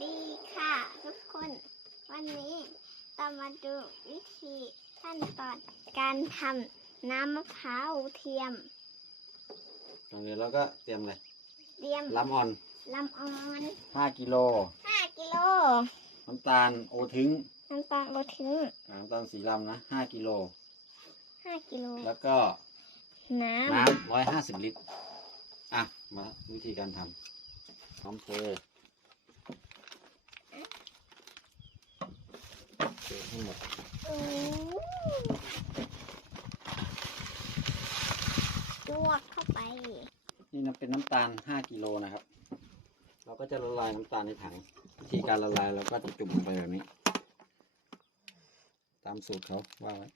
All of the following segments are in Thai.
ดีค่ะทุกคน วันนี้เรามาดูวิธีขั้นตอนการทำน้ำมะพร้าวเทียมตรงนี้เราก็เตรียมเลยเตรียมลำอ่อนลำอ่อน5กิโล5กิโลน้ำตาลโอทึงน้ำตาลโอทิ้งอ่าน้ำตาลสีลำนะ5กิโล5กิโลแล้วก็ น้น้ำ150ลิตรอะมาวิธีการทำพร้อมเทเทให้หมดำอู้ จวกเข้าไป นี่นะเป็นน้ำตาล 5กิโลนะครับ เราก็จะละลายน้ำตาลในถัง วิธีการละลายเราก็จะจุ่มลงไปแบบนี้ ตามสูตรเขาว่าไว้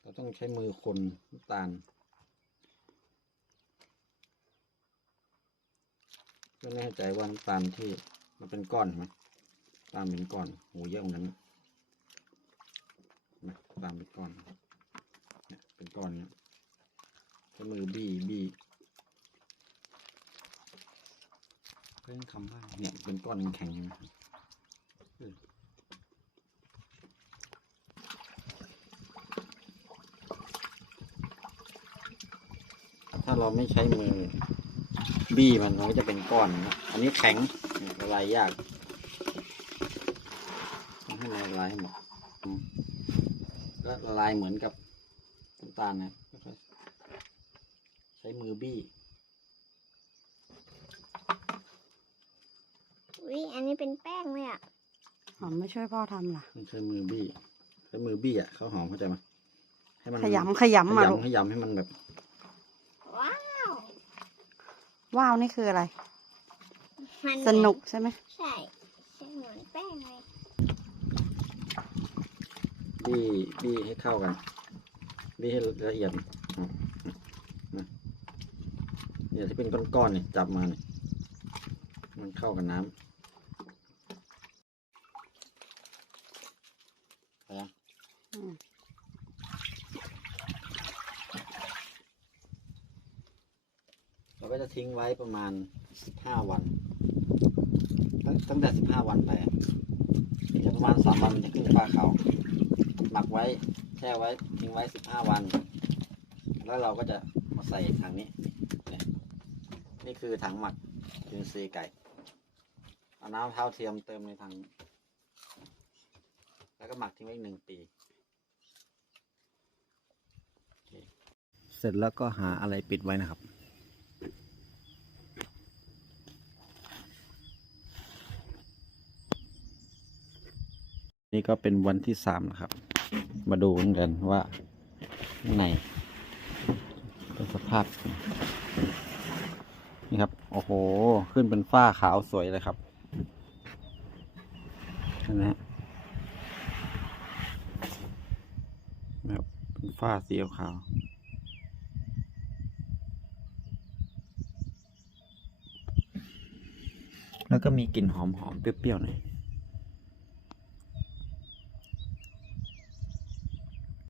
เราต้องใช้มือคนน้ำตาล เพื่อไม่ให้ใจว่าน้ำตาลที่มันเป็นก้อนเห็นไหมตามเป็นก้อนโหเยอะเหมือนกันนะเห็นไหม ตามเป็นก้อนเนี่ยเป็นก้อนเนี้ยใช้มือบี้บี้เพื่อนคำว่าเนี่ยเป็นก้อนแข็งๆใช่ไหมถ้าเราไม่ใช้มือบี้มันมันก็จะเป็นก้อนนะอันนี้แข็งละลายยาก ให้ละลายให้หมด ก็ละลายเหมือนกับน้ำตาลนะค่อยๆใช้มือบี้วิอันนี้เป็นแป้งเลยอะหอมไม่ช่วยพ่อทำล่ะต้องใช้มือบี้ใช้มือบี้อะข้าวหอมเข้าใจไหมให้มันขยำขยำมาลูกขยำให้มันแบบ ว้าวว้าวนี่คืออะไรมันสนุกใช่ไหมใช่ใช่เหมือนแป้งเลย บี้บี้ให้เข้ากันบี้ให้ละเอียดเนี่ยที่เป็นก้อนๆเนี่ยจับมาเนี่ยมันเข้ากับน้ำไปยังเราก็จะทิ้งไว้ประมาณสิบห้าวันตั้งแต่สิบห้าวันไปเดี๋ยวประมาณสามวันมันจะขึ้นฟ้าเขา ไว้แช่ไว้ทิ้งไว้สิบห้าวัน แล้วเราก็จะมาใส่ถังนี้เนี่ยนี่คือถังหมักจุลินทรีย์ไก่เอาน้ำมะพร้าเทียมเติมในถังแล้วก็หมักทิ้งไว้อีกหนึ่งปี เสร็จแล้วก็หาอะไรปิดไว้นะครับนี่ก็เป็นวันที่สามนะครับ มาดูกันว่าข้าในเป็นสภาพ นี่ครับ โอ้โห ขึ้นเป็นฝ้าขาวสวยเลยครับเห็นไหมฮะครับเป็นฝ้าสีขาวแล้วก็มีกลิ่นหอมๆเปรี้ยวๆหน่อย